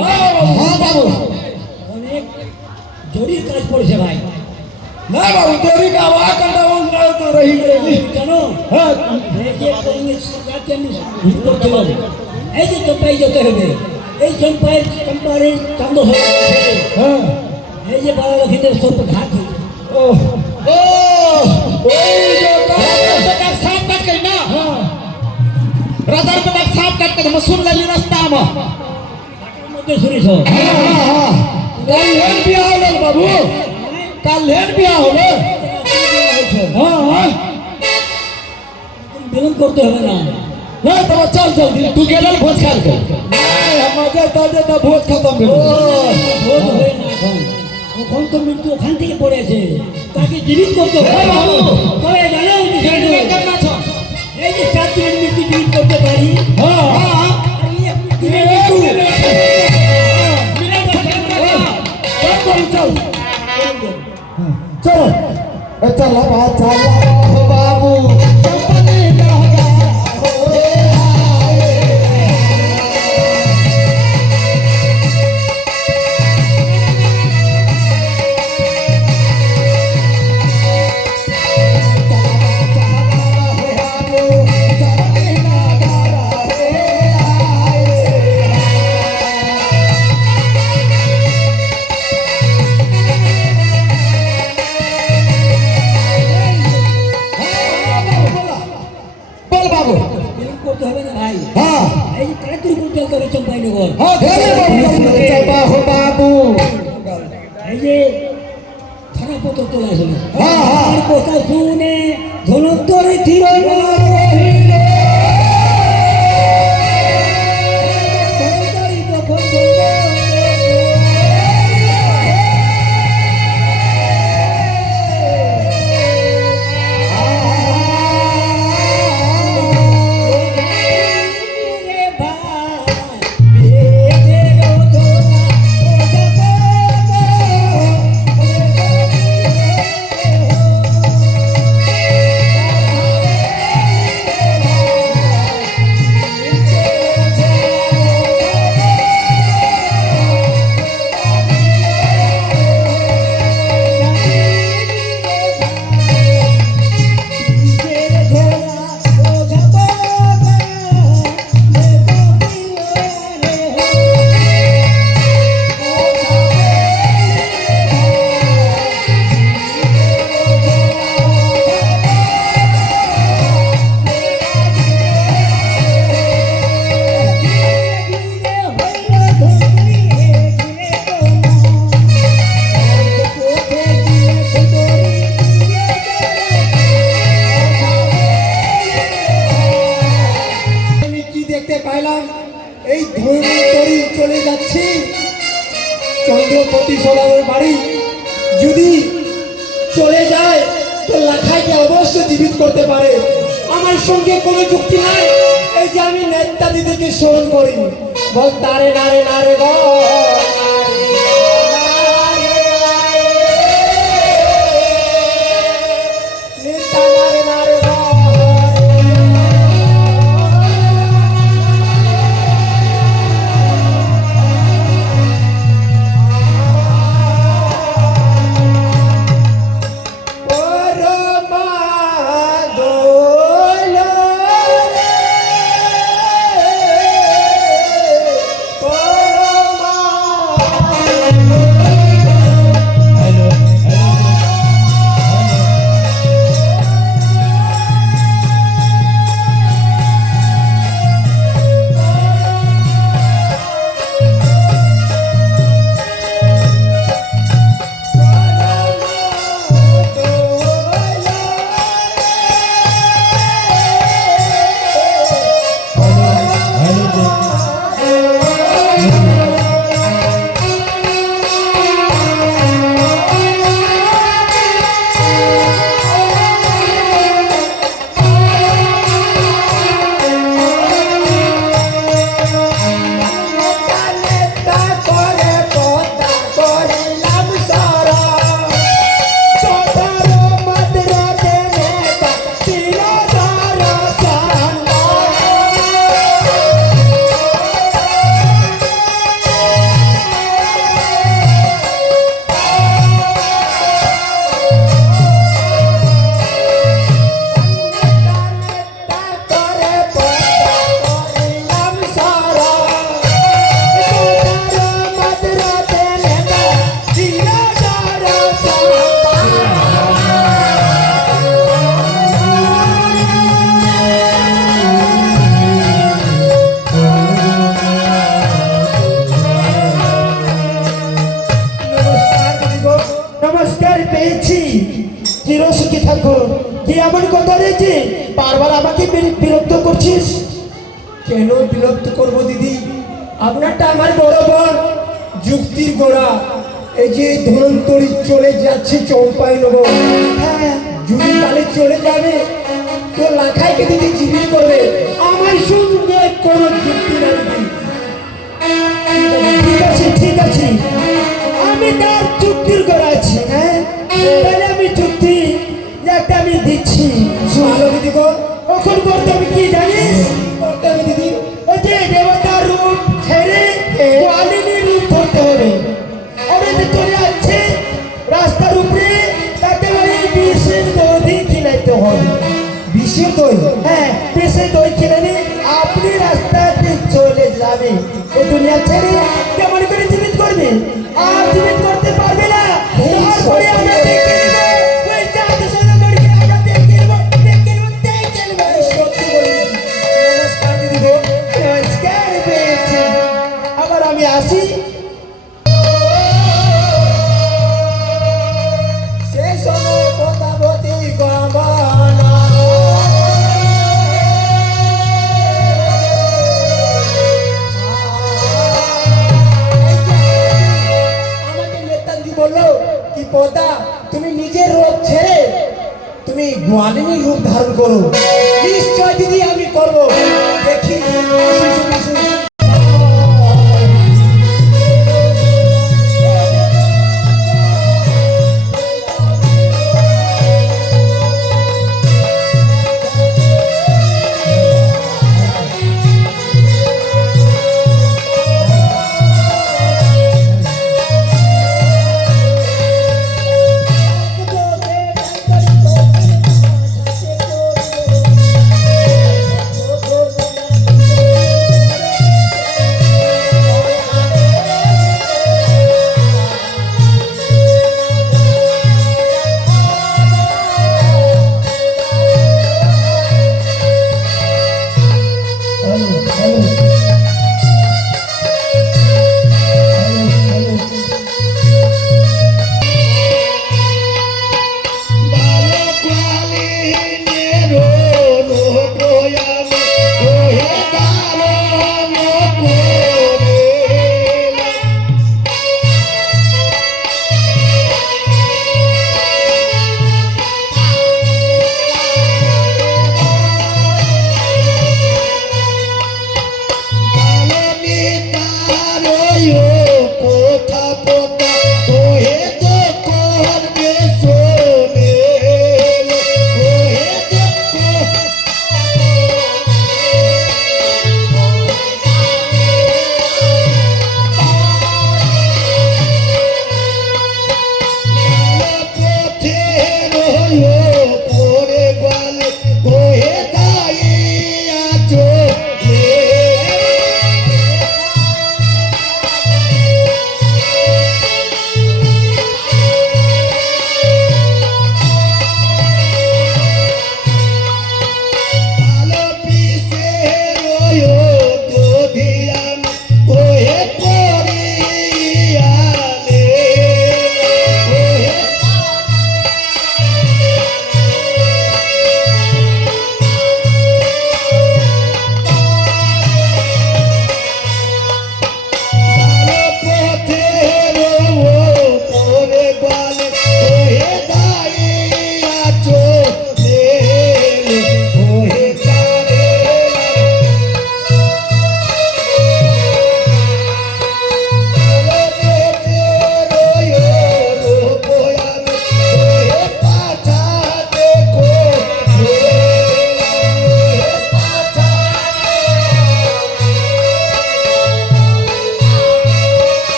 হ্যাঁ বাবু, অনেক জরুরি কাজ পড়েছে ভাই। না বাবু তোরই কাজ আকালটা বন্ধ তো রহি গেলি জানো হ্যাঁ এই যে রাতে আমি ভিড় করছিলাম, এই যে চম্পাই যেতে হবে, এই চম্পারের চান্দ হয়ে গেছে। হ্যাঁ এই যে বাবা লক্ষ্মীদের সব ঘাট ও ও ওই যে बेटा सांप काट के ना হ্যাঁ राजार बेटा सांप काट के हम सुन लेली रास्ता में ঘাটের মধ্যে শুনেছ হ্যাঁ হ্যাঁ কাল বিয়া হলো বাবু, কাল বিয়া হলো হ্যাঁ হ্যাঁ বিলম্ব করতে হবে না। না তোমার চল জলদি तू गेलल भोज खाल के नहीं আমাদের তাদের তো ভোজ খতম ও হলো ভোজ হয় না এখন, এখন তো মৃত্যু ওখান থেকে পড়েছে, তাকে জীবিত করতে হবে। তবে জানো करना छ এই যে 7 দিনের মৃত্যু জীবিত করতে পারি। হ্যাঁ আর এই দিনের মৃত্যু চল চল চল বাবু চম্পনে গাওয়া हो बोल बाबू বিলম্ব করতে হবে না ভাই। हाँ এই যে তাড়াতাড়ি করে চলতে হবে চম্পাইনগর। हाँ चल बाबू এই যে থানাপত্র তোলা আসলে হ্যাঁ, হ্যাঁ। আর কথা শুনে ধনুত্তরে তীর আমি কি দেখতে পাইলাম, এই ধর্মতরি চলে যাচ্ছি চন্দ্রপতি সরাবের বাড়ি। যদি চলে যায় তো লাখাইকে অবশ্য জীবিত করতে পারে, আমার সঙ্গে কোনো যুক্তি নাই। এই যে আমি নেতাদিদিকে স্মরণ করি, বল তারে নারে নারে নেতা নারে নারে কি এমন কথা রয়েছে বারবার আমাকে বিরক্ত করছিস? কেন বিরক্ত করব দিদি? আপনারটা আমার বড় বোন যুক্তির গোড়া। এই যে ধনন্তরী চলে যাচ্ছে চম্পাইনগর, হ্যাঁ যদি কালে চলে যাবে তো লাখাইকে দিদি জীবিত করবে। আমার সঙ্গে কোনো যুক্তি না দিদি। ঠিক আছে ঠিক আছে, আমি তার চুক্তির করা আছি। হ্যাঁ তাহলে আমি চুক্তি একটা আমি দিচ্ছি। ভালো দিদি গো, কখন করতে হবে কি জানিস? কি করতে হবে দিদি? ওই যে দেবতার রূপ ছেড়ে মালিনীর রূপ ধরতে হবে। ওরা চলে যাচ্ছে রাস্তার উপরে, তাকে ওই বিষের দই খিলাইতে হবে। বিষের দই? হ্যাঁ বিষের দই খিলালে আপনি রাস্তাতে চলে যাবে। ও দুনিয়া ছেড়ে কেমন করে জীবিত করবে? আর জীবিত করতে পারবে না। তারপরে আমরা দেখে নেব ওই জাতি সঙ্গে আমরা দেখে নেব। সত্যি বলি নমস্কার দিদি গো। নমস্কার পেয়েছি, আবার আমি আসি। সে সময় পদাবতী গবানা আমাকে নেতাজি বললো কি পদা তুমি নিজের রূপ ছেড়ে তুমি গোয়ালিনীর রূপ ধারণ করো। নিশ্চয় দিদি আমি করবো। দেখি শিশু শিশু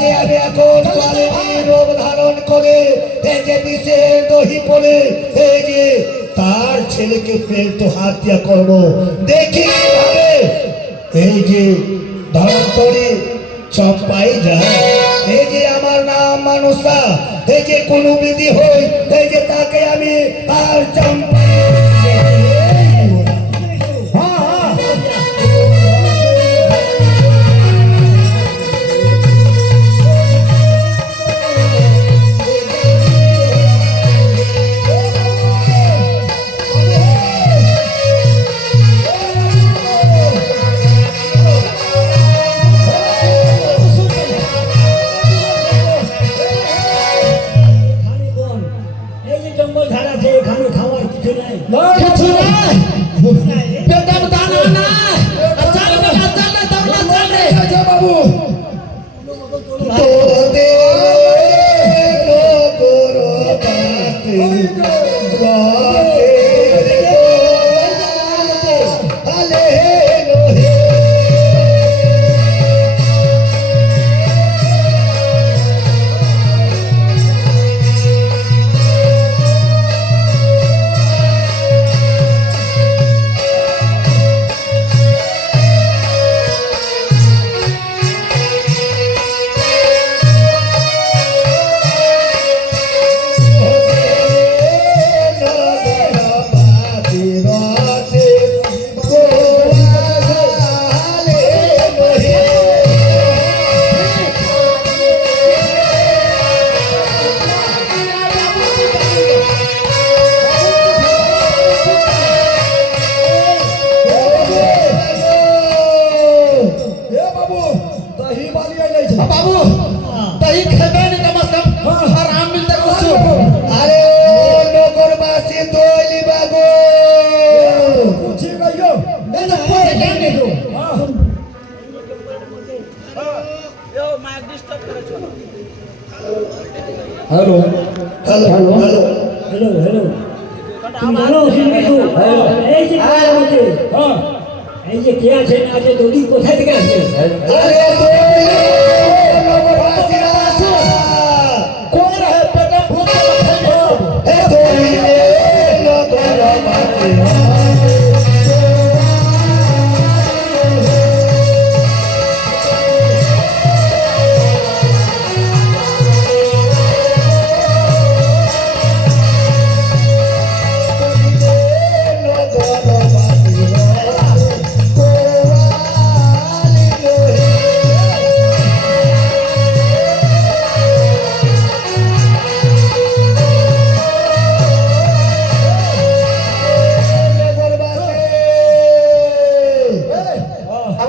যে আমি এখন কালিনী রূপ ধারণ করে এই যে বিষের দহি পড়ে এই যে তার ছেলেকে পেট হত্যা করবো দেখি কিভাবে এই যে ধনন্তরী চম্পাই যায় এই যে আমার নাম মানুষা এই যে কোনো বিধি হই এই যে তাকে আমি আর চম্পাই এই যে জঙ্গল ধারা আছে এখানে খাওয়ার কিছু নাই কিছু নাই পেটে দানা নাই চল বেটা চল দৌড়া চল রে বাবু তোদের নগর বাসে বাসে আলে লোহে बाबू दही खेबे नहीं कम से कम आराम मिलता कुछ अरे नगरवासी तोली बाबू नहीं तो पूछे क्या नहीं तो hello hello hello hello hello তুমি জানো শিল্পী এই যে কে আছে এই যে কে আছে না আছে দুদিন কোথায় থেকে আসবে अरे नगरवासी रासो कौन है बेटा भूत हे तोली नगरवासी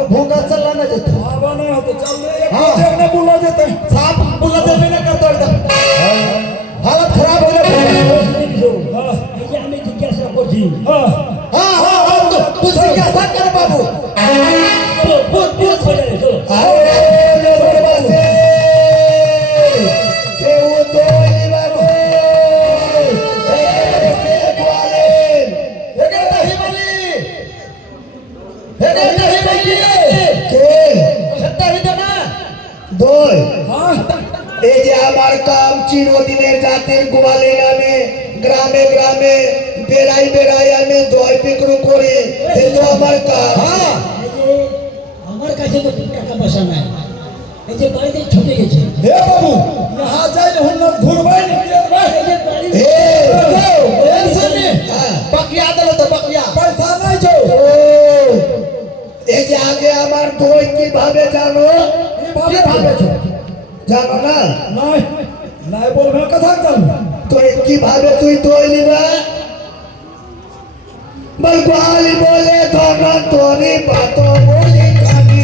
भूखा चलना ना जेते सांप बुला दे मैंने कर दो एकदम हालत खराब हो गया এই যে আমি জিজ্ঞাসা করছি हाँ हाँ हाँ तो तुझे कैसा कर बाबू চলো ভূত ভূত বলে চলো अरे नगरवासी के वो तोली बाबू ऐसे वाले ये क्या दही वाली ये क्या दही वाली के दही देना দই এই যে আমার কাম চিরদিনের জাতের গোয়ালে নামে গ্রামে গ্রামে বেড়াই বেড়াই আমি দই বিক্রি করি কিন্তু আমার কাম এই যে আমার কাছে তো টাকা পয়সা নাই এই যে বাড়িতে ছুটে গেছে হে বাবু यहाँ जाए हुन घुरबाई नहीं दिया भाई এই যে বাড়ি হে सुनी बकिया दे तो बकिया पैसा नहीं छो ও, এই যে আগে আমার দই কিভাবে জানো কিভাবে छो জানো না নাই নাই বলবে কথা জান তো কিভাবে তুই দই নিবা বলবালি বলে ধন তোরি বাত বলি কানি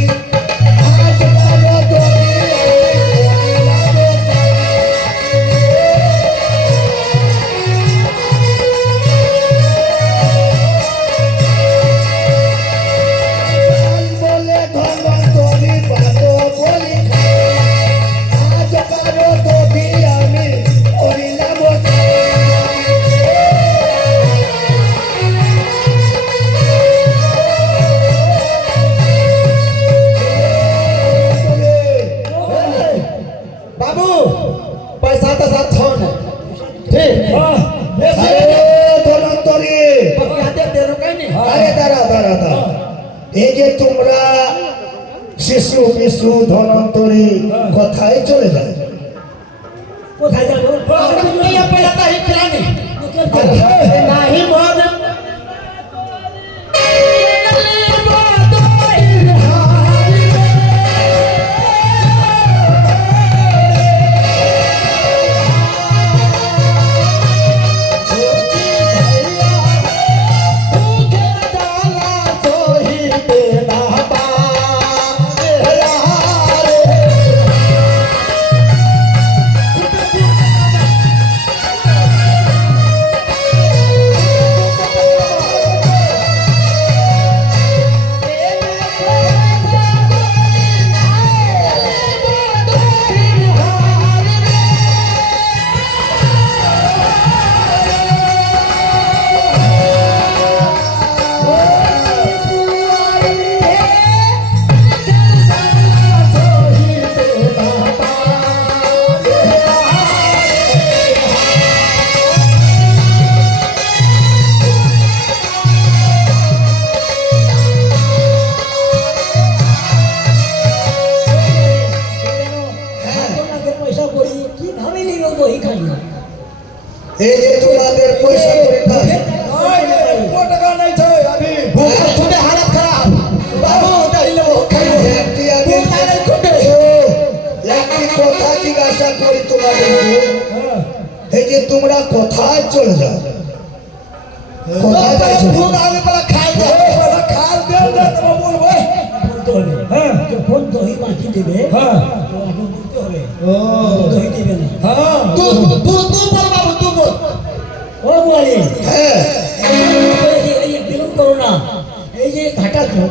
আজ কালো দই বলে ধন তোরি বাত বলি আজ কালো দই আমি ওরিলাম বিশু ধনন্তরী কোথায় চলে যায়? কোথায় যাবো ये पहला तो ही खिलाने मतलब আর क्या? नहीं बहुत পয়সা করি কিভাবে নিব বই খালি এই যে তোমাদের পয়সা করে খায় छोटे हालत खराब बाबू दहिले वो खाइबो একটি আমি একটি কথা জিজ্ঞাসা করি তোমাদেরকে, এই যে তোমরা কোথায় চলে যাও? কোথায় যাইছো? दूध आगे वाला खाई दे वाला खाल दे दे तो बोलबो বলতে হবে হ্যাঁ যখন দহি বাকি দেবে হ্যাঁ তো আগে বলতে হবে দহি দেবে না हां तू बोल बाबू तू बोल ও বলি হ্যাঁ এই যে বিলম্ব করো না এই যে ঘাটা তো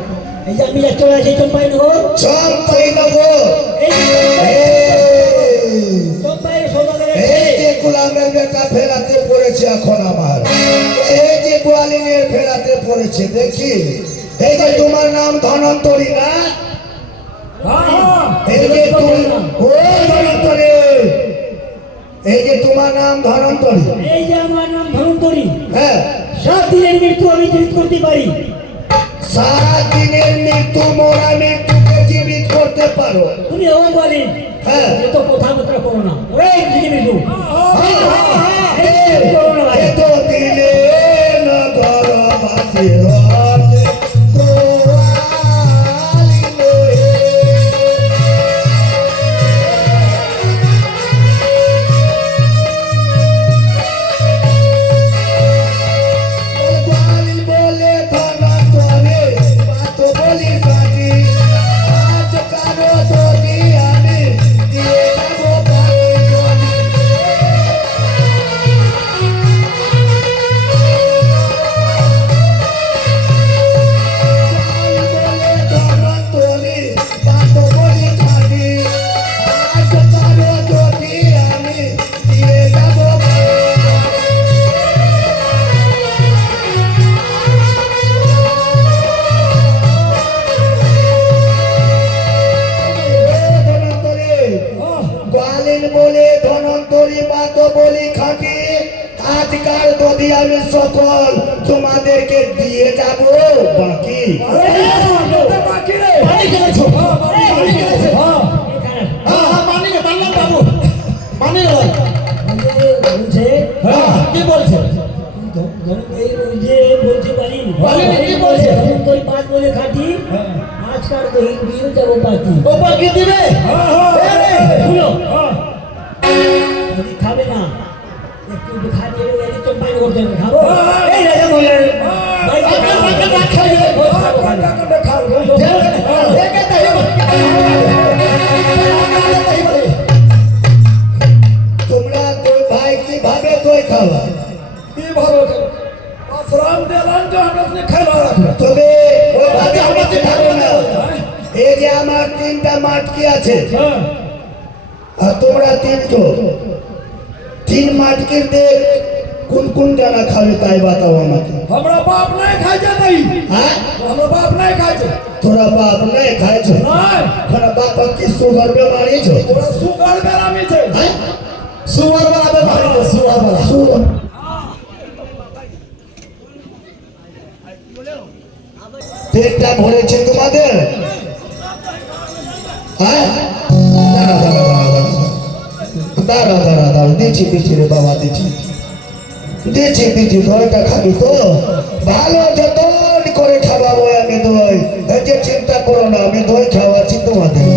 এই যে আমি যা চলে আসি চম্পাই নগর চম্পাই নগর, এই এই চম্পাই সৌদাগরের এই যে গোলামের বেটা ফেরাতে পড়েছে এখন আমার, এই যে গোয়ালিনের ফেরাতে পড়েছে দেখি। এই যে তোমার নাম ধনন্তরী না? এই যে তুমি ও ধনন্তরী, এই যে তোমার নাম ধনন্তরী, এই যে আমার নাম ধনন্তরী হ্যাঁ 7 দিনের মৃত্যু আমি জীবিত করতে পারি 7 দিনের মৃত্যু মরা মৃত্যুকে জীবিত করতে পারো? তুমি ও বলি হ্যাঁ। এত কথাবার্তা করো না ওরে দিদি মৃত্যু করো না ভাই এত দিলে না ধরা বাসি হতে গোয়ালিনে। গোয়ালিন বলে ধনন্তরী বাত বলি সাজি, আজ কারো যদি আমি দিয়ে যাবো বাকি যদি। ধনন্তরী বাত বলি সাজি, আজ কারো যদি আমি দিয়ে যাবো বাকি যদি। গোয়ালিন বলে ধনন্তরী বাত বলি খাঁটি, আজকাল যদি আমি সকল তোমাদেরকে দিয়ে যাব বাকি। बाकी रे বাড়ি গেছো बाकी गए हां हां मानी के बल्लम बाबू मानी रे বলছে हां की बोल छे এই যে বলতে পারি বলে কি বলছে? ধনন্তরী 5 বলে খাটি আজকাল দহি দিয়ে যাব বাকি ओ बाकी दिबे हां हां শুনো যদি খাবে না একটু একটু খাবে এই চম্পাই করতে হবে খাবো এই রাজা বলে বাড়িতে তোমরা দুই ভাই কিভাবে দই খাওয়া? তবে ওইভাবে আমাকে খাবো না। এই যে আমার 3টা মাটকি আছে আর তোমরা 3 মাটকির দেখ কোন কোন জানা খাবে তাই বাতাও আমাকে। हमरा बाप नहीं खाई जे नहीं হ্যাঁ हमरा बाप नहीं खाई जे তোরা বাপ নাই খাইছ? नहीं তোরা বাপ কি সুগার বেমারি ছ? थोड़ा सुगर बेरामी छे হ্যাঁ सुगर वाला बेमारी छे सुगर वाला সুগার পেটটা ভরেছে তোমাদের? হ্যাঁ দাঁড়া দাঁড়া দাঁড়া দাঁড়া দাঁড়া দাঁড়া দিচ্ছি দিচ্ছি রে বাবা দিচ্ছি দিচ্ছি দিচ্ছি দইটা খাবি তো ভালো যতন করে খাওয়াবো আমি দই এই যে চিন্তা করো না আমি দই খাওয়াচ্ছি তোমাদের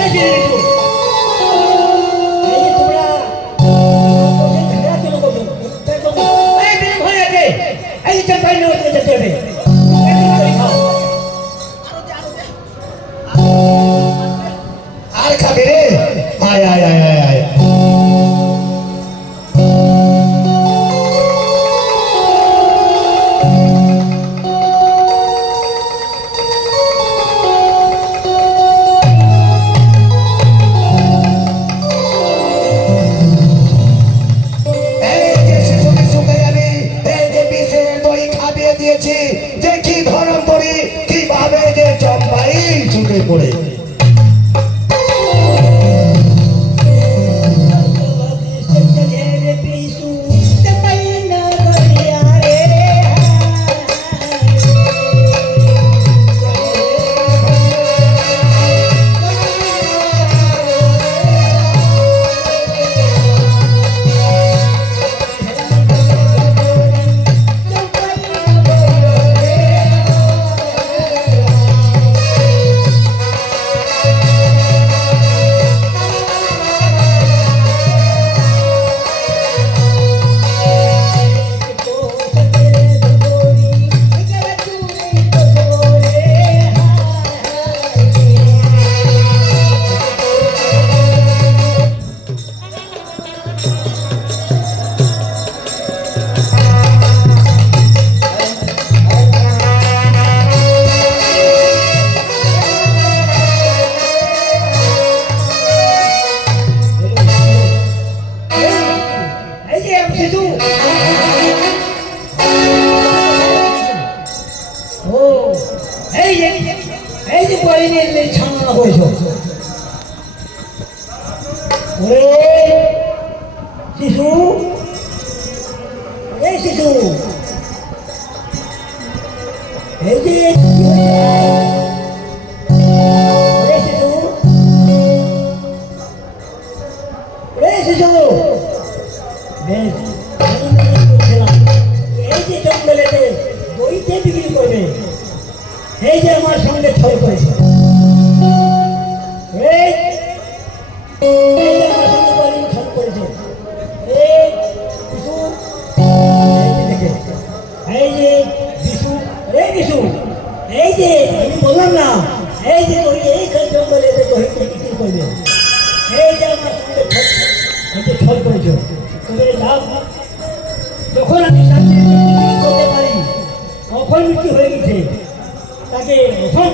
এই যে একটু, এই যে তোমরা বসে ঝগড়া কেন করছো? তাই তো, এই বিয়ে হয়ে গেছে, এই যে চাপাই নেওয়া যেতে হবে, এই যে করে খাও। আর খাবি রে আয় আয় আয় আয় আয় এই যে শিশু শিশুকে আমি এই যে বিষের দই খাইয়ে দিয়েছি যে কি ধরম করি কিভাবে যে চম্পাই ছুটে পড়ে এই যে শিশু, ও এই যে পরিণের ছানা হয়েছ, ওরে শিশু, এই শিশু, এই যে ওরে শিশু, ওরে শিশু, বেশ, আমি মনে করছিলাম, এই যে জঙ্গলেতে দইতে বিক্রি করবে, এই যে আমার সঙ্গে ছয় করেছে, এই এই যে আমার সঙ্গে বলিং ছয় করেছে, এই বিশু, এই যে দেখে, এই যে বিশু, এই বিশু, এই যে আমি বললাম না, এই যে দই এই জঙ্গলেতে দইতে বিক্রি করবে, এই যে আমার সঙ্গে ছয়, এই যে ছয় করেছে, তোদের যাও, যখন আমি সামনে করতে পারি, অফল মৃত্যু হয়ে গেছে, তাকে অফল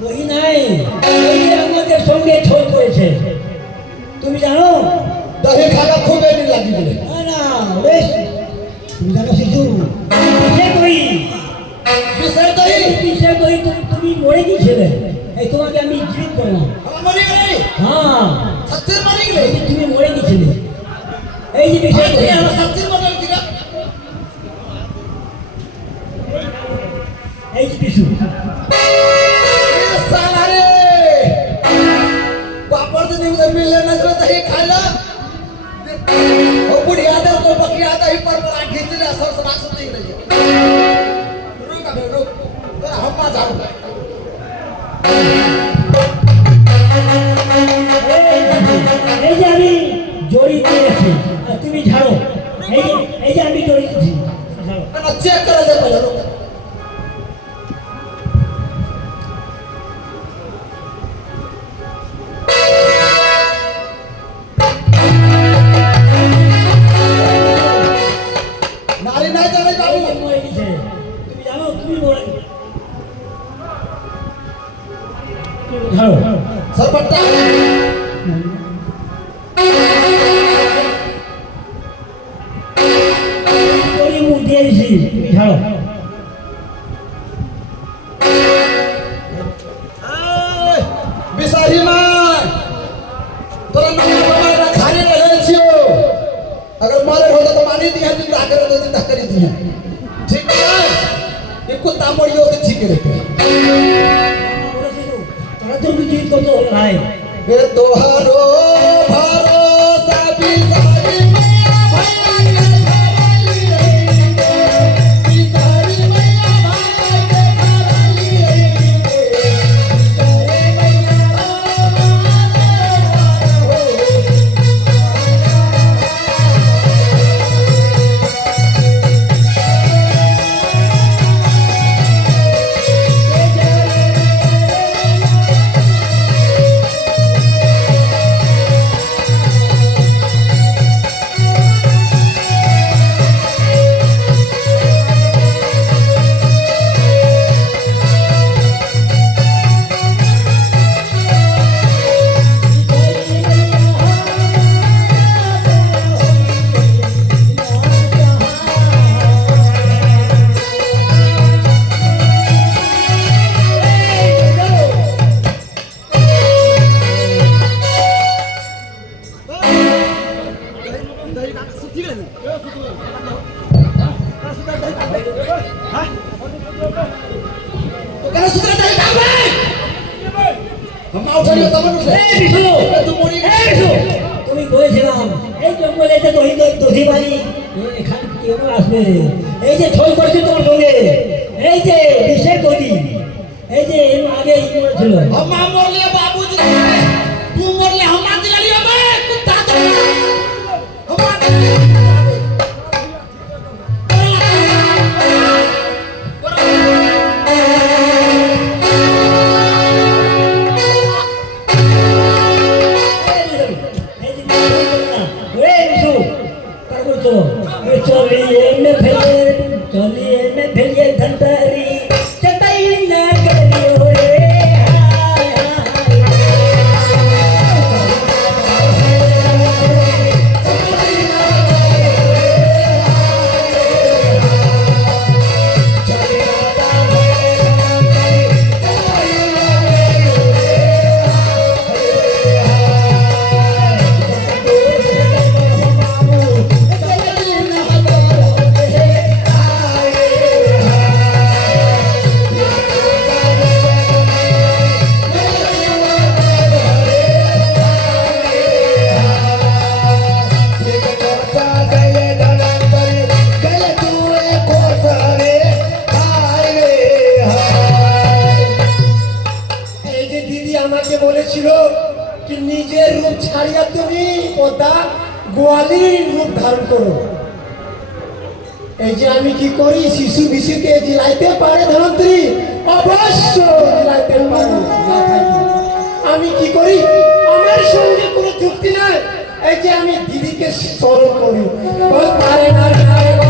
বই নাই, এই যে আমাদের সঙ্গে ছল করেছে, তুমি জানো? দহি খানা খুব এমনি লাগিয়ে দিলে না না বেশ তুমি জানো শিশু বিষয় কই বিষয় তো এই বিষয় কই তুমি মরে গিয়েছিলে এই তোমাকে আমি জীবিত করলাম আমার মরে গেলে হ্যাঁ সত্যের মরে গেলে এই যে তুমি মরে গিয়েছিলে এই যে বিষয় কই আমার সত্যের মরে গেলে এই যে বিশু साला रे पापड़ से नहीं उधर मिलने न तो दही खाला वो बुढ़िया दे तो बकरिया दही पर खींच ले असर से बात सुनती रही रुक अबे रुक तो हम ना जाओ এই যে আমি জড়ি দিয়েছি আর তুমি ঝাড়ো এই যে আমি জড়ি দিয়েছি ঝাড়ো ना चेक करा दे पहले रुक नारी नहीं चले এই बाबू যে মরে গেছে তুমি জানো তুমি মরে ঝাড়ো सरपट्टा জড়ি মুখ দিয়েছি তুমি ঝাড়ো बिसारी मां तोरा नंबर हमारा खाने लगे छियो अगर मारे हो तो मारी दिया जिंदा कर दे जिंदा कर दिया ठीक है ये कुत्ता मरियो तो ठीक है তারা তো জীবিত করতে হবে ভাই ए तोहारो भरोसा बिसारी मैया भैया के धरली बिसारी मैया भैया के धरली बिसारी मैया तो कहना सुधरा दही खावे हम ना उठाइयो तब न এই বিশু तू मरी এই বিশু তুমি বলেছিলাম এই জঙ্গলে যে দহি বালি এখানে কেউ আসবে এই যে ছল করছে তোমার সঙ্গে এই যে বিষের গতি এই যে এর আগে এই ছিল हम मर लिया बाबूजी तू मर लिया हम मार लिया बे कुत्ता तो हम मार चलिए में फिर ये धंधारी चटाई ना करियो रे हाय हाय এই যে দিদি আমাকে বলেছিল কি নিজের রূপ ছাড়িয়া তুমি পদ্মা গোয়ালির রূপ ধারণ করো এই যে আমি কি করি শিশু বিশুকে জিলাইতে পারে ধনত্রী অবশ্য জিলাইতে পারে না থাকি। আমি কি করি আমার সঙ্গে কোনো যুক্তি নাই এই যে আমি দিদিকে স্মরণ করি বল পারে না রে গো,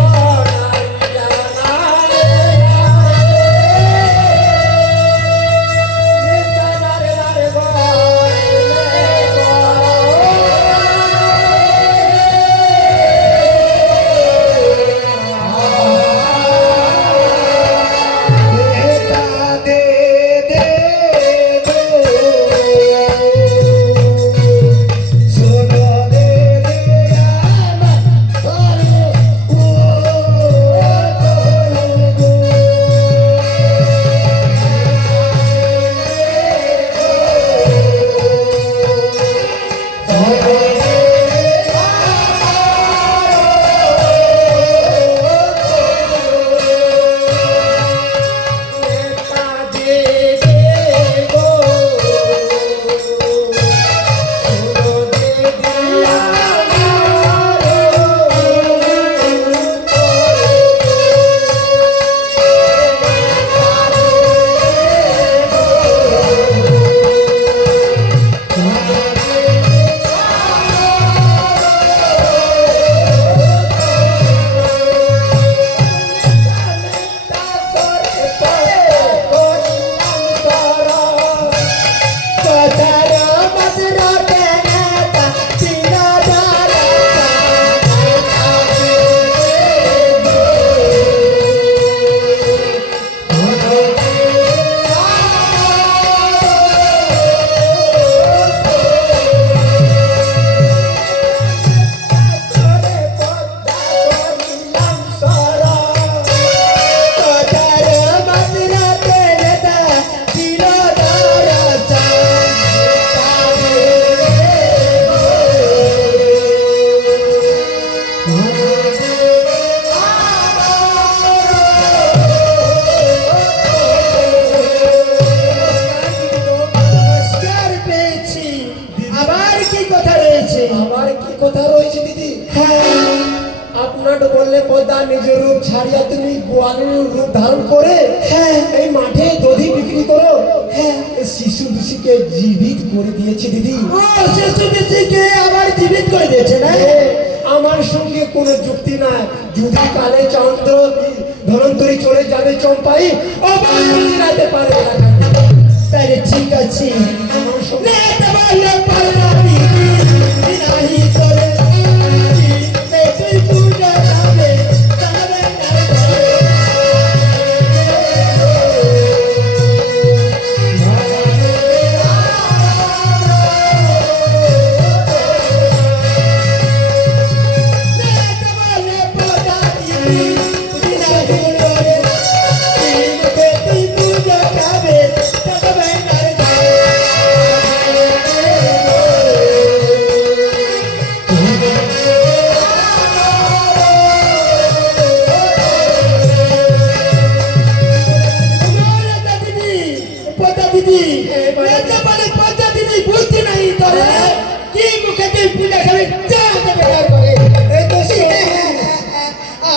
বললে পদ্মা নিজের রূপ ছাড়িয়া তুমি গোয়ালের রূপ ধারণ করে হ্যাঁ। এই মাঠে দধি বিক্রি করো। হ্যাঁ, এই শিশু দোষীকে জীবিত করে দিয়েছে দিদি। ও শিশু বিশিকে আবার জীবিত করে দিয়েছে না? হ্যাঁ, আমার সঙ্গে কোনো যুক্তি নাই। যদি কালে চন্দ্র ধনন্তরী চলে যাবে চম্পাই, অবশ্যই ফিরাতে পারবে না। তাহলে ঠিক আছে, আমার সঙ্গে নেতে বললে পারবি বিনাহি করে তুই পূজা যাবে যাবে না ঘরে। নেতে বললে পারবি বিনাহি করে তুই পূজা যাবে যাবে না ঘরে। পদ্মা দিদি, নেতা বলে পদ্মা দিদি বুঝতে নাই তোরে কি মুখে তুই পূজা খাবি যা দেবে তার করে। এই তো সে-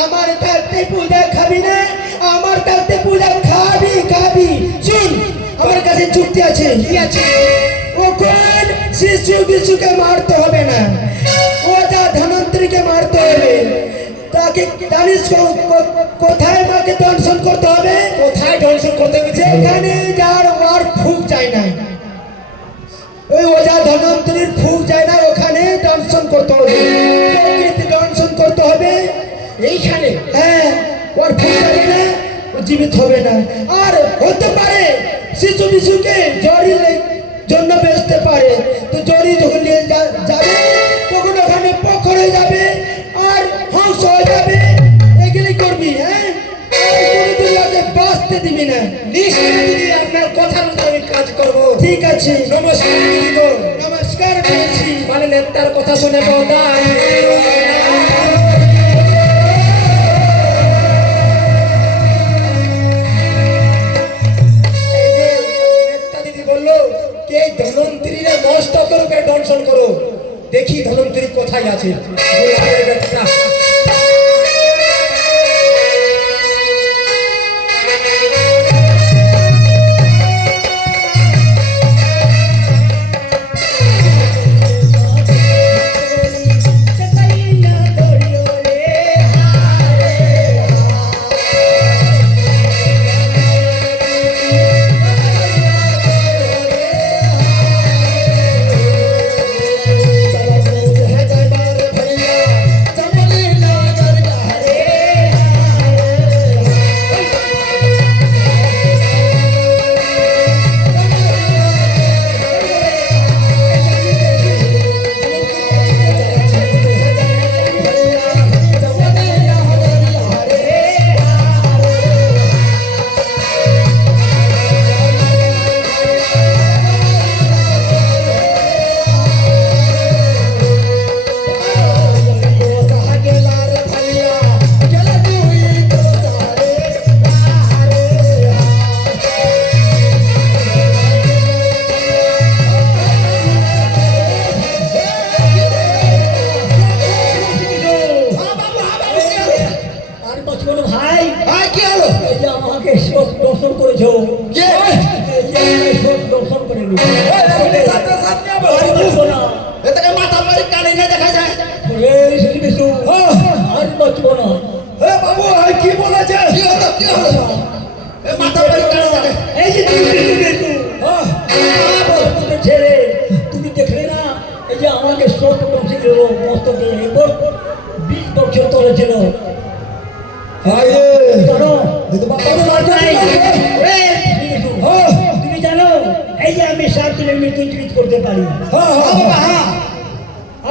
আমার কাছে পূজা খাবি না, আমার কাছে পূজা খাবি খাবি। শুন, আমার কাছে যুক্তি আছে। কি আছে? ওখান শিশু বিশুকে মারতে হবে না, ও যা ধনন্ত্রীকে মারতে হবে। তাকে জানিস কোথায় মাকে দর্শন করতে হবে? কোথায় দর্শন করতে গেছে? যেখানে যার ওর ফুক যায় না, ওই ওজা ধনন্ত্রীর ফুক যায় না, ওখানে দর্শন করতে হবে। প্রকৃতি দর্শন করতে হবে এইখানে হ্যাঁ, ওর ফুক যাবে না, ও জীবিত হবে না। আর হতে পারে শিশু বিশুকে জড়ি জন্য বেচতে পারে, তো জড়ি যখন নিয়ে যাবে তখন ওখানে পকর হয়ে যাবে আর হংস হয়ে যাবে। এগুলি করবি হ্যাঁ, আর কোনোদিন ওকে বাঁচতে দিবি না। নিশ্চয় দিদি, আপনার কথার মতো আমি কাজ করবো। ঠিক আছে, নমস্কার দিদি গো। নমস্কার করেছি। মানে নেতার কথা শুনে পদ্মা নেতা দিদি বললো কে ধনন্ত্রীরে মস্তক রূপে দর্শন করো। দেখি ধনন্ত্রী কোথায় আছে। গোলাপের বেটা। আর বছর ভাই, ভাই কি হলো? এই যে আমাকে সব দর্শন করেছো, কে? এই যে আমাকে সব দর্শন করে নিয়েছো। ওই রাখলে সাথে সাথে আবার আর বাঁচবো না। এটাকে মাথা মারি কানে না দেখা যায়। এই শিশু বিশু, আর বাঁচবো না। এ বাবু, আর কি বলেছে? কি হলো? কি হলো? এ মাথা মারি কানে দেখে। এই যে তুমি শিশু বিশু, তুমি ছেলে, তুমি দেখলে না এই যে আমাকে সব ছিল মস্তকে 20 বছর তলে ছিল। জানো তুমি জানো এই যে আমি 7 দিনের মৃত্যু জীবিত করতে পারি।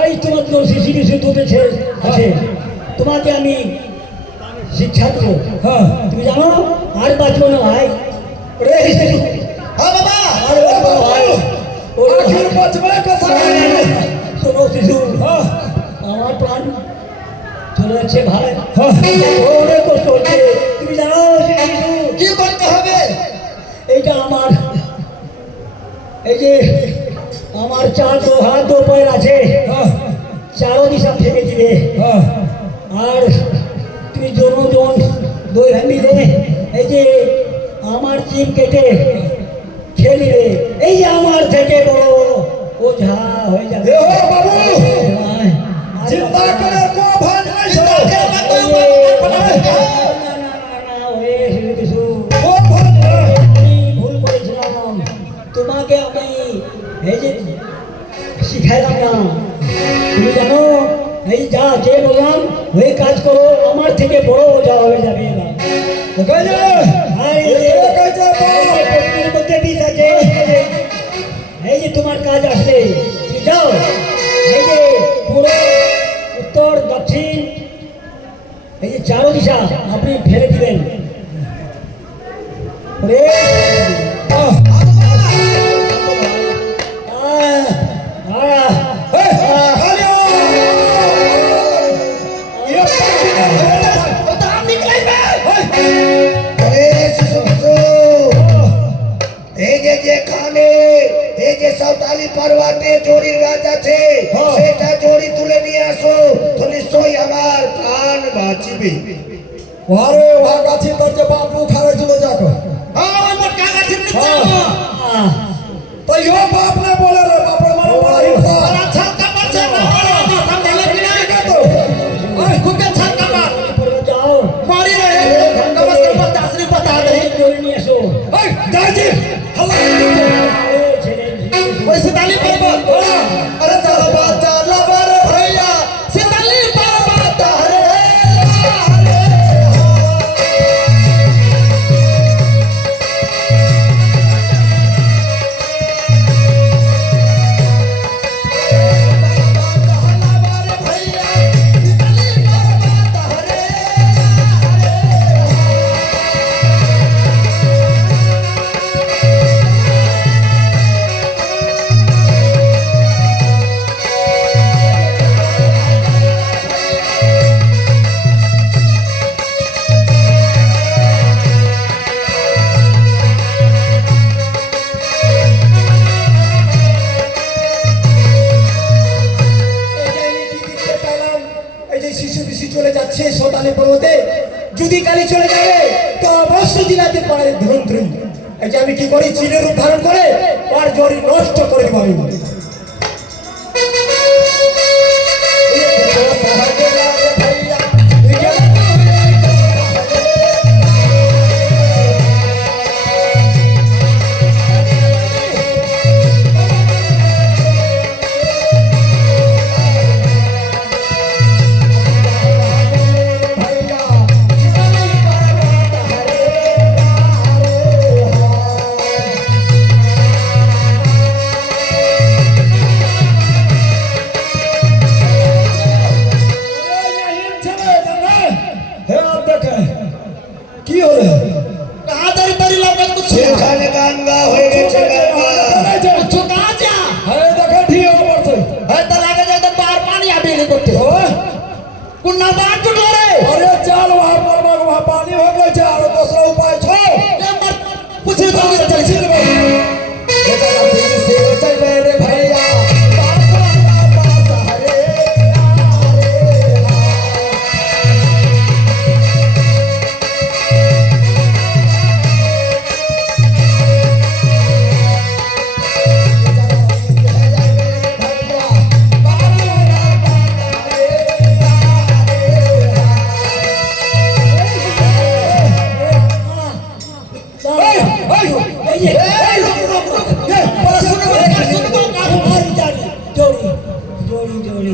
এই তোমার তো শিশু বিশু দুটো আছে, তোমাকে আমি শিক্ষা দেবো। তুমি জানো আর বাঁচবো না ভাই। রে শিশু, হ্যাঁ বাবা। আর বাঁচবো না ভাই। আখের বাঁচবে কোথায়? শোনো শিশু, আমার প্রাণ চলে যাচ্ছে ভাই, অনেক কষ্ট হচ্ছে। তুমি জানো শিশু, কি করতে হবে? এইটা আমার এই যে আমার 4 হাত 2 পায়ের আছে, 4 দিশা ফেলে দিবে। আর মিলে এই যে আমার জিম কেটে খেলিবে, এই যে আমার থেকে বড় ওঝা হয়ে যাবে। এ ও বাবু, চিন্তা করে কো ভাই নাই ও ভাই নাই। আমি ভুল করেছিলাম, তোমাকে আমি এই যে শিখাইলাম না। তুমি জানো এই যা যে বললাম ওই কাজ করো, আমার থেকে বড় ওঝা হয়ে যাবে এবার। কই যে আর এই যে এ কই যে পৃথিবীর মধ্যে বিষ আছে, এই যে তোমার কাজ আসবে, তুমি যাও এই যে পুরো উত্তর দক্ষিণ এই যে চারো দিশা আপনি ফেলে দিবেন। ওরে আহ, খালি ও ये আরে শিশু শিশু, এই যে যেখানে এই যে সাঁওতালি পর্বতে জড়ির গাছ আছে, হ্যাঁ। সেটা জড়ি তুলে নিয়ে আসো, তো নিশ্চয়ই আমার প্রাণ বাঁচবে। আরে ওহা গাছে তোর যে বাপ উঠারে চলে যাক। আমার মোটকা গাছের নিচে তো यो बाप ने बोले रे बाप रे मारो बड़ा हिंसा। বড় ছালকা পড়ছে না, বড় আমার সামনে লেগে না क्या तो ওই খুকে ছালকা মার পর্বত যাও, মারি রে। নমস্কার পতা শ্রী পতা দে করে নিয়ে এসো। ए जाजी हल्ला আরে ছেলে, ওই সিতালি পর্বত। আরে চলো বাচ্চা লবর ভैया সিতালি পর্বত রে। এই যে শিশু বিশু চলে যাচ্ছে সোতালি পর্বতে, যদি কালি চলে যাবে তো অবশ্যই দিলাতে পারে ধন্ত্রী। এই যে আমি কি করি, চিনের রূপ ধারণ করে আর জড়ি নষ্ট করে দিব আমি। কি হলো তাড়াতাড়ি তাড়ি লাগত কুছ সেখানে গঙ্গা হয়ে গেছে গঙ্গা ছোটা যা আরে দেখা ঠিক আমার से হ্যাঁ তা লাগে যায় তো পার পানি আবি করতে ओ কুন্না বাট টুটলো রে अरे चल वहां पर वहां पानी हो गए छे और दूसरा उपाय छो এবার পুছে চলে चल যাচ্ছে चल ये चला फिर से चल रे भैया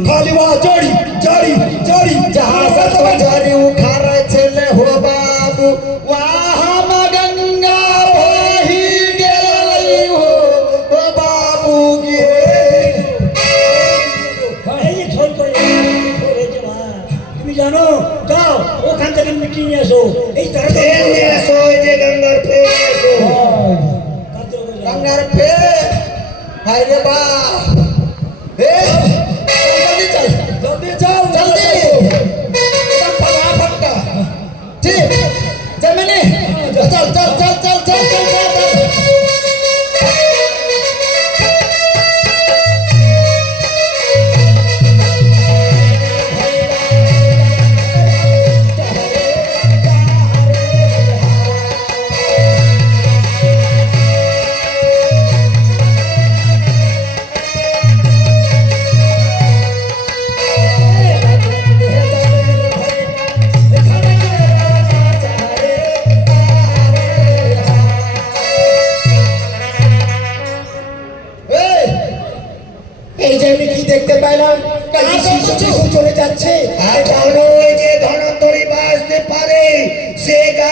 खाली वहां जोड़ी जोड़ी जोड़ी जहां से तो जारी उखारे छले हो बाबू वहां गंगा वही गेलई हो ओ बाबू गे তুমি জানো, যাও ওখান থেকে মিটি নিয়ে আসো। এই তারা फेर सो जे गंगार फेर सो गंगार फेर हाय रे बा ए जल्दी चल जल्दी चल जल्दी एकदम फटाफट का ठीक जमीनी चल चल चल चल चल चल चल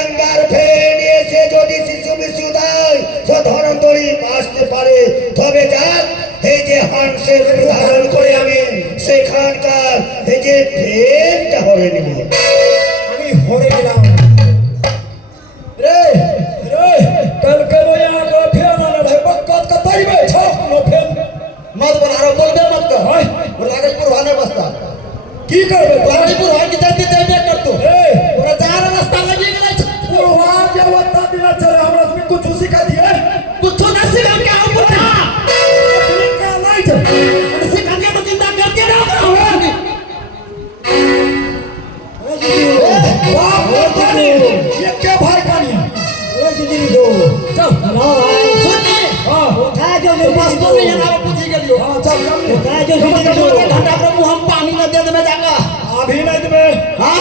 গঙ্গার ফেন এসে যদি শিশু বিশু দেয় সে ধনন্তরী বাঁচতে পারে, তবে যাক এই যে হাঁসের রূপ ধারণ করে আমি সেখানকার এই যে ফেনটা হরে নেব। আমি হরে গেলাম। রে রে कल कल यहाँ का फेन आना है बक्कत का ताई में छाप नो फेन मत बना रो बोल दे मत कर वो लागलपुर वाले बस्ता की करबे लागलपुर वाले की जल्दी जल्दी कर तू पूरा चार रास्ता लगी गेलै पूरा वहां के बता देना चले हमरा से कुछ सिखा दिए कुछ ना सिखा के आओ बता का नहीं छ और सिखा के तो चिंता करते ना बाप रे ये क्या भाई कहानी ओए दीदी दो चल हेलो भाई सुन ले हां उठा जो तो बस तो नहीं जाना पूछी गेलियो हां चल चल उठा जो समझ दीदी के दो घंटा पर मुंह हम पानी न दे दे जागा अभी नहीं तुम्हें हां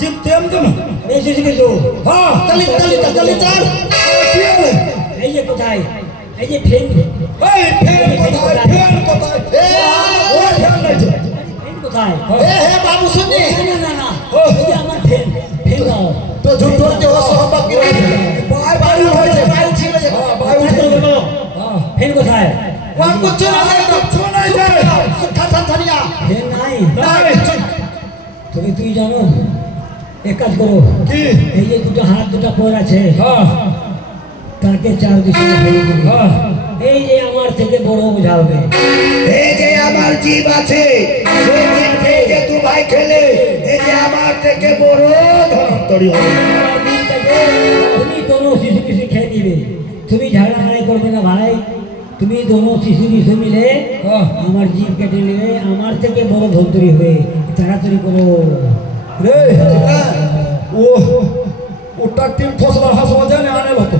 जिम तेम तुम ए दीदी दो हाँ चल चल चल ए ये कोठाई ए ये फेन फेन कोताय ए ओ फेन नहीं छे फेन कोठाई ए हे बाबू सुन ना ना ना ये আমার फेन फेन गाओ तो झूठो के हो सहबा की बाय बाय होय छे बाय छी बजे हां बाय हां फेन कोठाई वहां कुछ ना नहीं जाए खान धनिया फेन নাই नहीं তুমি তুই জানো এক কাজ করো কি এই যে দুটো হাত দুটো পর আছে हाँ তাকে চার দিকে ফেলে দিবি हाँ এই যে আমার থেকে বড় বোঝা হবে এই যে আমার জীব আছে সেই জীবকে যে তু ভাই খেলে এই যে আমার থেকে বড় ধনন্তরী হবে। আমার দিনটাকে তুমি দোনো শিশু শিশু খেয়ে দিবে, তুমি ঝাড়াঝাড়ি করবে না ভাই, তুমি দোনো শিশু শিশু মিলে আমার জীব কেটে নেবে, আমার থেকে বড় ধন্তরী হবে, তাড়াতাড়ি করো रे वो टीम फसला हसवा जाने आने लतो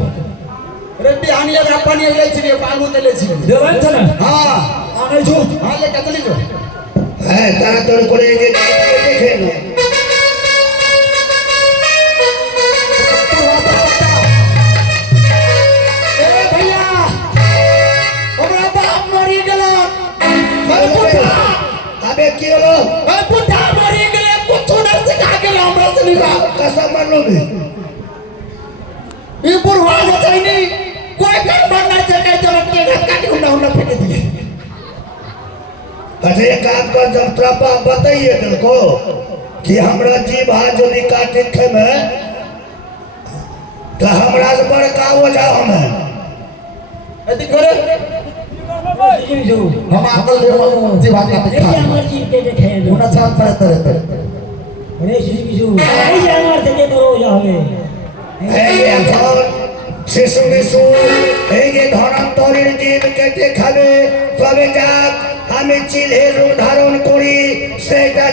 रेड्डी आनी अगर पानी ले छिए पागु ले छिए देवान छ ना हां आने जो हां ले कतली जो হ্যাঁ তাড়াতাড়ি করে এই যে দেখে নো। ए भैया हमरा बाप मरी गेला मैं पुता আবে কি হলো? मैं पुता मरी गेले कुछ न सिखा गेला हमरा से निका कसम मारलो रे। ई बुढ़वा जे छैनी कोई कर बनना से कह जब के काटी हुना फेंक दिए अच्छा एक काम कर, जब तरपा बताइए तुमको कि हमरा जीव हाथ जो काटे थे में तो हमरा से बड़का हो जाओ हमें एति करे हम आकल ले जीवा का এই যে আমার জীব কেটে খেয়ে নেবে, होना चाल पर तरह ওরে শিশু শিশু এই যে আমার থেকে বড় বোঝা হবে, এই যে এখন শিশু মিশু এই যে ধনন্তরীর জীব কেটে খাবে, তবে যাক আমি চিলের রূপ ধারণ করি সেটা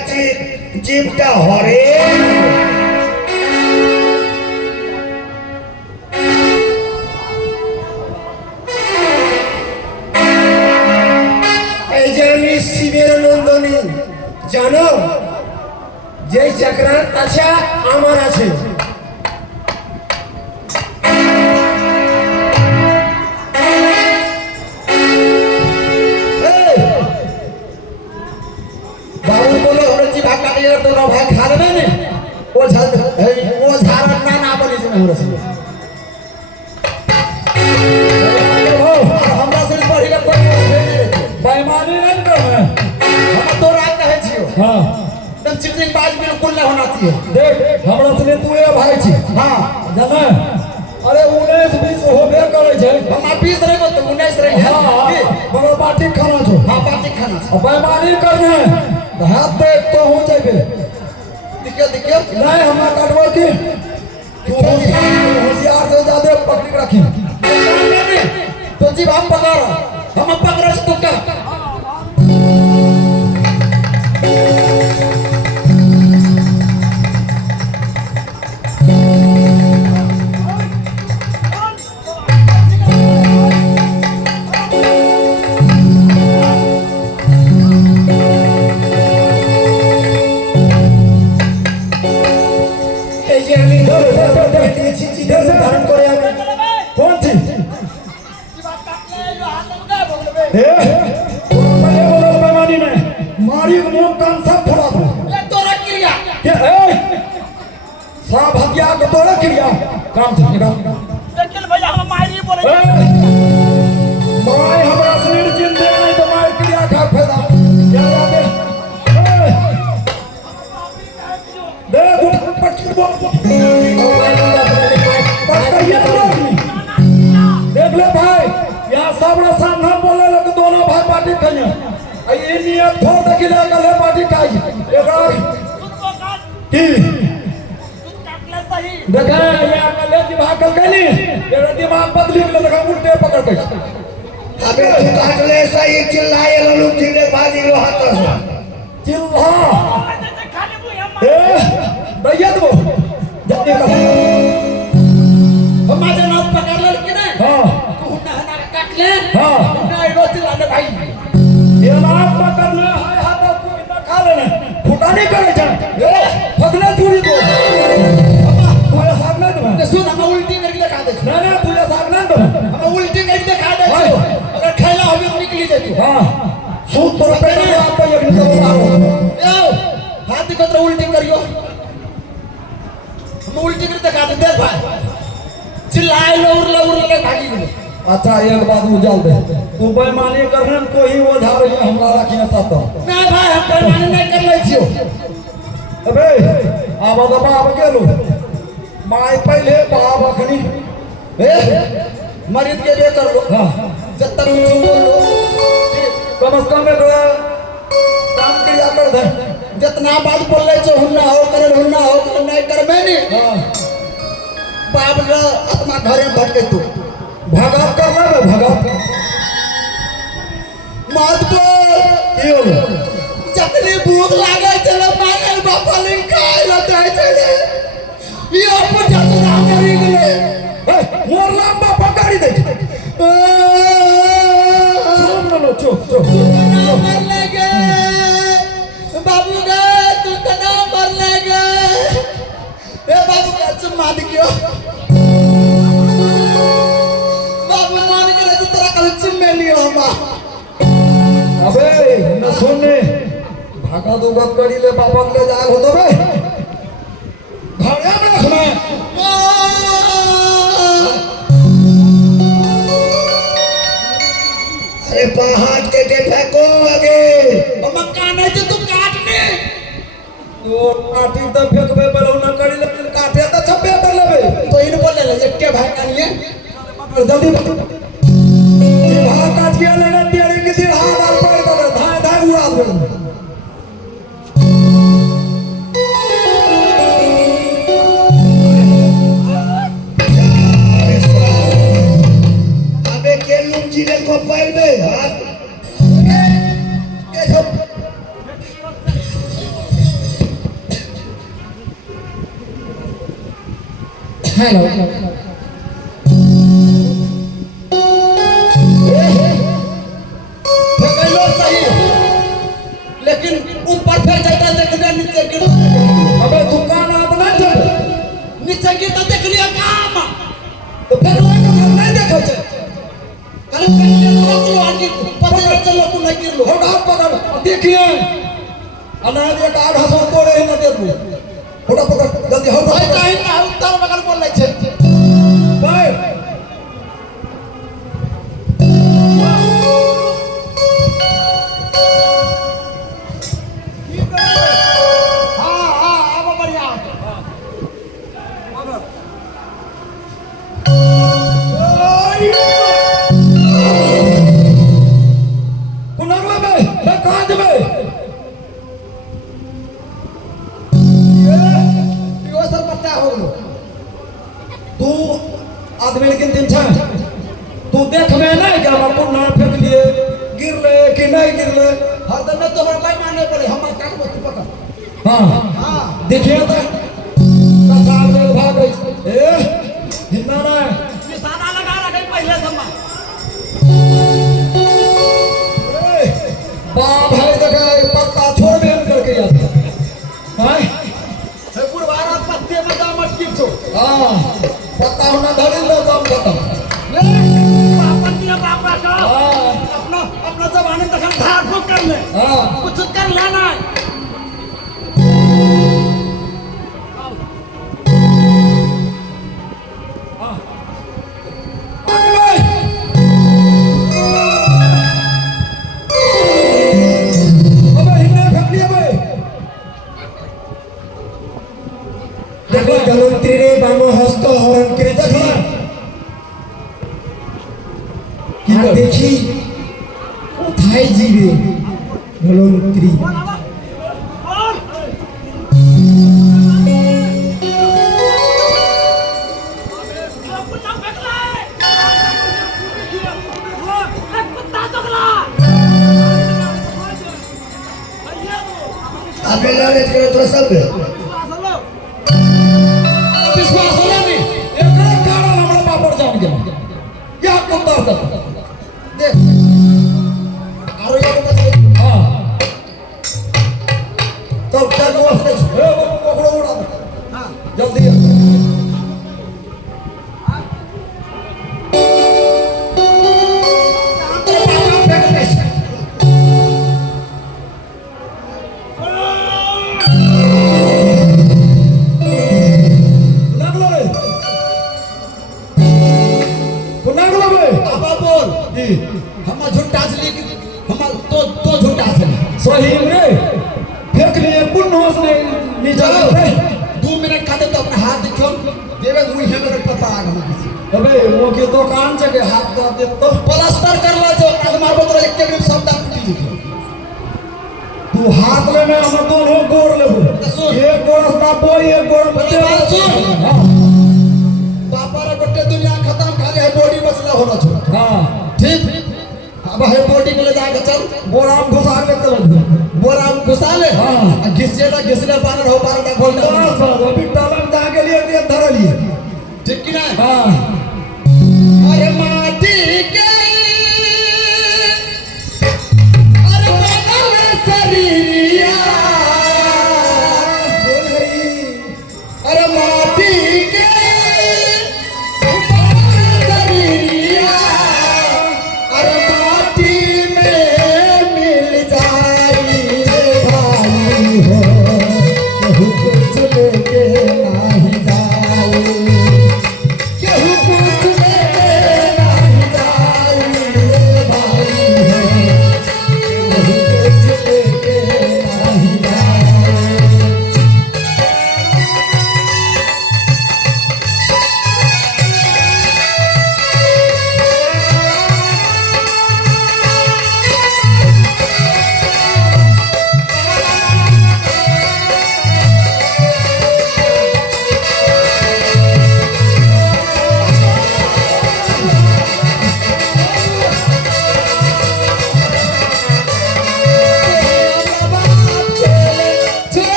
জীবটা হরে। এই যে আমি শিবের নন্দনী জানো, যে চক্রান আছে আমার আছে, बाबू बोले हमरा जीवा काटे तो ना भाई खा लेबे ने ओ झाल वो झारन ना बने से हमरा से हमरा से पढ़ी के कोई बेईमानी नहीं करना हम तो रात कहे छियो हाँ एकदम चिटिंग बाज बिल्कुल नहीं होना चाहिए देख हमरा से तू ए भाई छी हां जाना अरे 19-20 होबे करे छे हम 20 रहे तो 19 रहे हाँ मगर बाटी खाना छो हां पार्टी खाना अब बेईमानी करना है तो हाथ पे तो हो जाबे दिक्कत नहीं हमरा काटबो की तू होशियार से ज्यादा पकड़ के रखी तो जीव हम पकड़ हम पकड़ तो कर এই যে আমি দিয়েছি চিদের ধারণ করে আমি কোন ছি ए मैं बोलो बेईमानी नहीं मारी मुंह कान सब फोड़ा दो ये तोरा क्रिया के ए सब हथियार के तोड़े क्रिया काम से निकाल देखिए भैया हम मारी बोले माय हमरा शरीर जिंदे नहीं तो माय क्रिया का फायदा क्या याद है दे गुट पटकी बोल देख ले भाई यहाँ सामने सामने बोले लोग दोनों भाई पार्टी कहिए ये नियत छोड़ दे कि कल पार्टी खाई एक की देखा यहाँ कल भागल कहीं तेरा दिमाग बदली गेल देखा उल्टे पकड़ के अबे तू काटले सही चिल्लाए ललू जिले भाजी लो हाथ से चिल्ला ए भैया दो जल्दी कर हम आज नाव पकड़ ले कि नहीं हां तू ना काट ले हां ना इधर चिल्लाने भाई ये नाव पकड़ना है हाथ कोई ना खा लेना फुटाने करे जा फगना चूड़ी दो पूरा सामने दो सुन हम उल्टी करके दिखा दे ना ना पूरा सामने दो हम उल्टी करके दिखा दे अगर खैला हो तो निकली जाए तू हां सूत तो पे ना आप एक निकल मारो यो हाथ दिखो तो उल्टी करियो हम उल्टी करके दिखा दे देख भाई चिल्लाए लो उरले उरले भागी गेलो अच्छा एक बात उजाल दे तू बेईमानी करने को ही ओझा रही है हमरा रखिए साथ ना भाई हम बेईमानी नहीं कर ले छियो अबे आब दबा अब गेलो माय पहले बाप अखनी ए मरीद के बे कर लो हां जब तक कुछ बोल लो कम से कम एक काम क्रिया कर दे जितना बात बोल ले छो हुन्ना हो कर नहीं कर मैं नहीं हां बाप रा आत्मा घरे में भटके तू भगत कर ले भगत मत बोल की हो जतनी भूख लागे चलो मांगल बापा लिंग खाए लताए चले ये अपन जतरा करी गेले मोर नाम बापा गाड़ी दे चुप लो चुप मर लगे बाबू गए तू तना मर लगे ए बाबू का चुम्मा दियो बाबू मान करे तो तेरा कल चुम्मे लियो हमा अबे न सुनने भागा दो गत करी ले बापा ले जाल हो तो बे घरे में रखना अरे पहाड़ के फेंको आगे हम काने तो तू काटने तो काटी तो फेंकबे बलौ न करी ले काटे तो छब्बे कर लेबे तो इन बोले ले एक भाई कानिए जल्दी ये भाग काट के लेना तेरे के दिन हाथ आल पड़े तो धाय धाय उड़ा दे अबे के लोग जिले को पैर में हाथ के सब हेलो फेंकलो सही लेकिन ऊपर फेंक जाता देखना नीचे गिर अबे दुकान आप ना चल नीचे गिर तो देख लिया काम तो फिर वो तो नहीं देखो छे कल पहले लोग लो आगे पता नहीं चलो तू नहीं गिर लो हो डाल पकड़ देखिए अनाज एक आध हसो तोड़े न दे दू होड़ा पकड़ जल्दी हो भाई कहीं ना उत्तर बगल बोल ले छे भाई हां अब बढ़िया कुनरवा में कहां देबे यो सब पता हो लो तू आदमी लेकिन दिन छा तू देख में ना कि हम अपन ना फेंक लिए गिरले कि नहीं गिरले हर दम में तोहर भाई माने पड़े हम काटबो तू पकड़ हां हां देखिए तो कसार में भाग गई ए हिन्ना ना निशाना लगा रखे पहले सम्मा बाप है देखा पत्ता छोड़ दे करके याद हां हे पुरवारा पत्ते में दाम अटकी छो हां पत्ता होना धरे लो दम खत्म ले पत्तिया बाप का हां अपना अपना जमाने तक धार फूक कर ले हां कुछ कर लेना হস্ত হরণ করেছি আর দেখি কোথায় যাবে ধনন্ত্রী। आपल्याला रेट करत असाल विश्वास होला नाही एका कारण आम्हाला पापड जाऊन गेला या कोणता देख आरो या कोणता हां चल त्या गोष्ट हे पकडो उडा हां जल्दी ये हम झूठा से हम तो झूठा से सही रे फेंक लिए कुन होश नहीं नीचे रे 2 मिनट खाते तो अपना हाथ दिखो देवे मुई है मेरे पता आ गया अबे वो के दुकान से के हाथ दे दे तो प्लास्टर कर लो जो आज मारबो तो एक ग्रिप शब्द टूटी जइतो तू हाथ में हम दोनों गोड़ लेबो एक गोड़ दाबो एक गोड़ मेरी बात सुन हां बापा रे गोटे दुनिया खत्म खाली है बॉडी बचला होना छो हां ठीक अब है बॉडी के ले जाके चल बोरा में घुसा के चल बोरा में घुसा ले हाँ। घिसले पार हो पार बोल दे बस बस अभी टालम जाके लिए धर लिए ठीक कि ना हां अरे माटी के अरे बनल शरीरिया बोल गई अरे माटी के बनल शरीरिया अरे माटी में मिल जाई रे भाई हो केहू कुछ लेके नाही जाई केहू कुछ लेके नाही जाई रे भाई हो केहू कुछ लेके नाही जाई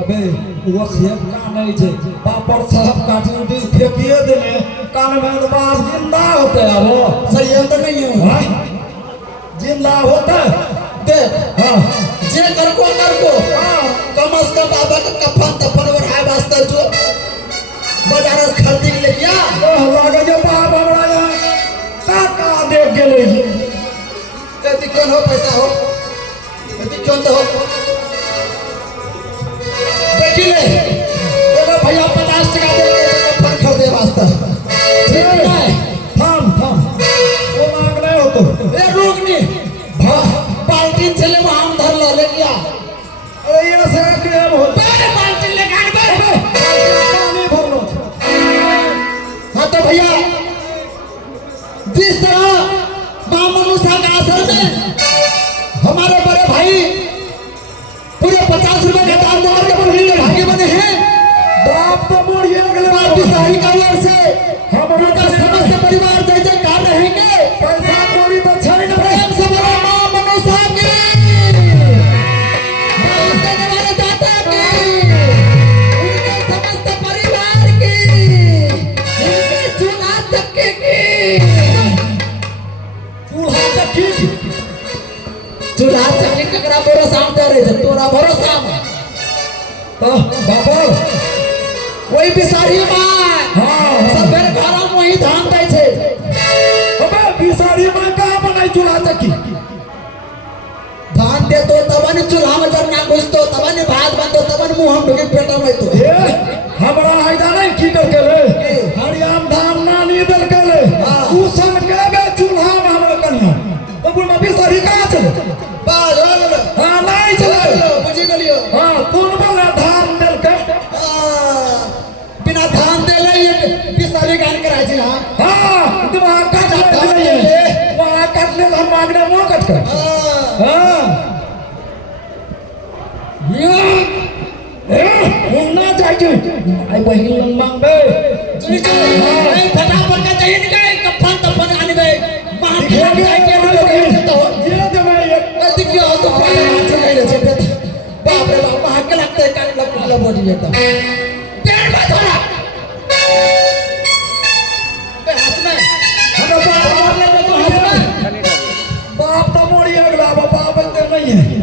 अबे वो खेत का नहीं थे पापड़ साहब काटने दी फेंकिए देने कान में तो बाप जिंदा होते हैं वो सही है तो नहीं है हाँ? जिंदा होता है देख हाँ जे कर को कम से कम बाबा का कफन दफन और है वास्ते जो बाजार से खरीद के ले गया ओह लागे जो बाप हमरा यहाँ काका देख गेले जी ते दिक्कत हो पैसा हो दिक्कत तो हो देखिए देखो भैया 50 टका दे के कफन खरीदे वास्ते ठीक है थाम थाम वो मांग रहे हो तो ए रुक नहीं बाल्टी से ले आम धर ला ले गया अरे ये से के हो पहले बाल्टी ले गाड़ी पे पानी भर लो हाँ तो भैया जिस तरह मां मनुष्य का असर में हमारे बड़े भाई पूरे 50 रुपए का दाम देकर के बड़ी भागी बने हैं बाप तो मोड़िए अगले बाप की सही करियर से हम उनका समस्त परिवार जय जयकार रहेंगे पैसा कोड़ी तो छाई ना प्रेम से बोलो मां मनुष्य की मां देने वाले दाता की उनके समस्त परिवार की उनके चूल्हा चक्के की चूल्हा चक्की चूल्हा चक्की ककरा भरोसा दे रहे थे तोरा भरोसा तो बाबा वही बिसारी मां हाँ सब मेरे घर में वही धान दे छे अबे बिसारी मां का बनाई चूल्हा चक्की धान दे तो तबन चूल्हा में जब ना घुसतो तबन भात बनतो तबन मुंह हम ढुके पेट में तो ए हमरा हैदा नहीं की कर के ले हरियाम धाम नानी दल के ले हाँ। उसन के बे चूल्हा में हमरा कन्या हम मांगना मुंह कट कर हाँ ना चाहिए आई बहिन मांग बे फटाफट का चाहिए निकले कफन तफन आने बे महान चाहिए तो जिला दे मैं एक देखियो तो पाले हाथ नहीं ले सकते बाप रे बाप महान लगते है कान लग बॉडी एकदम देर मत होना बे हाथ में हम बाप मार ले तो हाथ में बाप तो मोड़ी अगला बाप बंदे नहीं है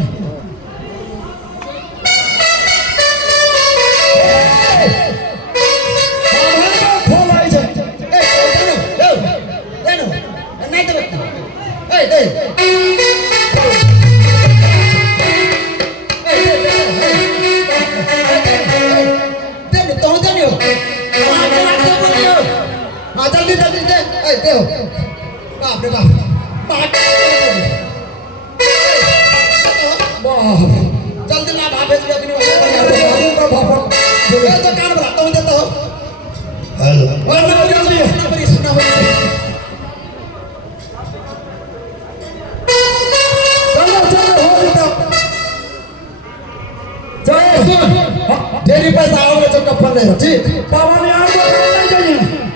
जल्दी जल्दी दे दे बाप रे बाप जल्दी ला भाभे जी अपनी तो कान बुलाता हूँ देता हूँ हेलो सुना डेरी पैसा आओगे तो कपड़ा ले ठीक बाबा ने आगे नहीं चाहिए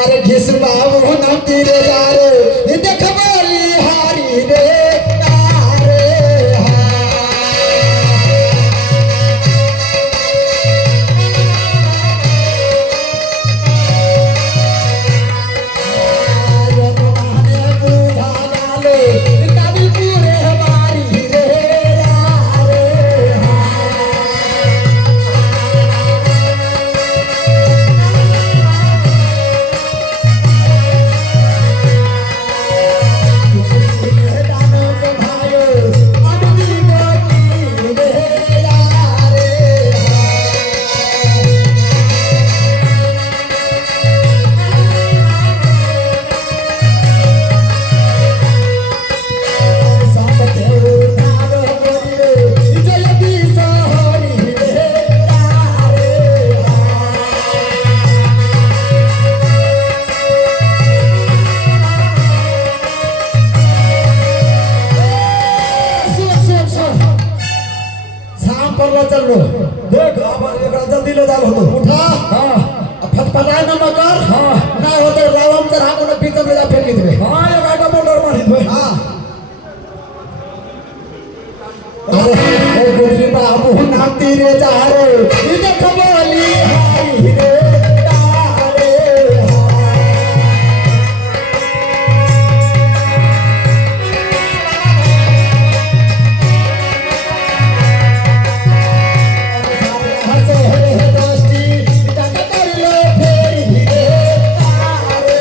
अरे घिस बाबू नाम तेरे जा रे देख बोली हारी रे चल लो देख अब एकरा जल्दी ले जाओ तो उठा हां फटफटाए न मकर हाँ। ना होते रावम चढ़ा को भीतर में जा फेंक देबे हां ये गाटा मोटर मारी दे हां अरे गुडली बाबू नाम तेरे जा रे ये देख बोली हारी रे तारे हंसे हे दोस्ती तक कर लो फेर ही रे तारे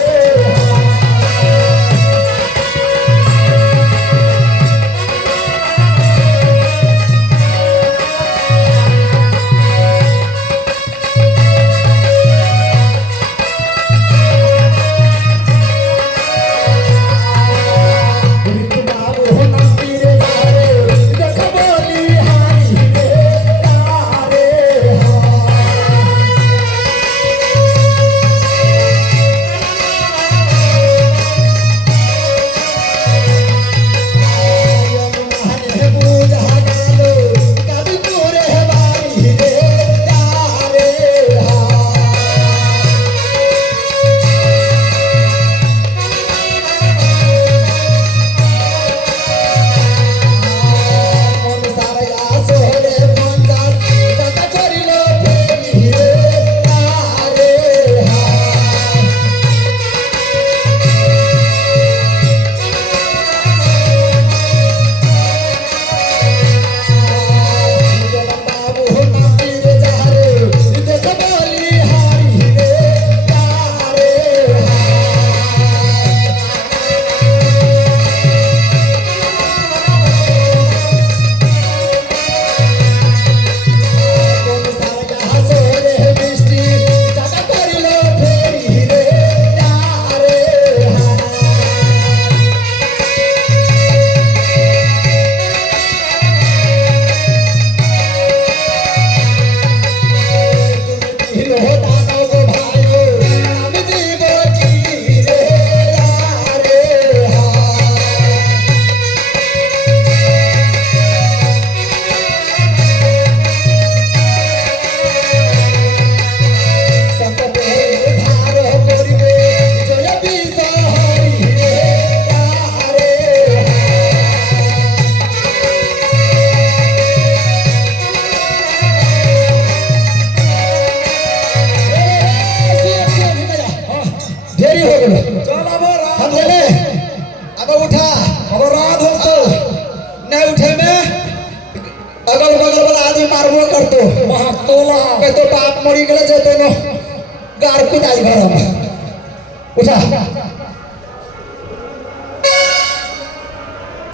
मरी गए जो दोनों गार को दाई घर में उठा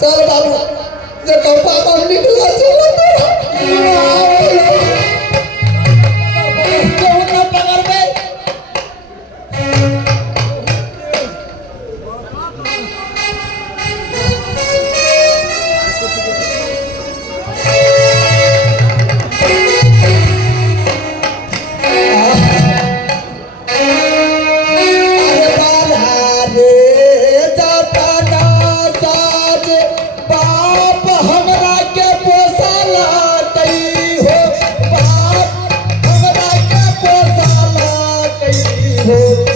चल बाबू जे कौ पापा निकला चलो तो क्यों ना पकड़ में हो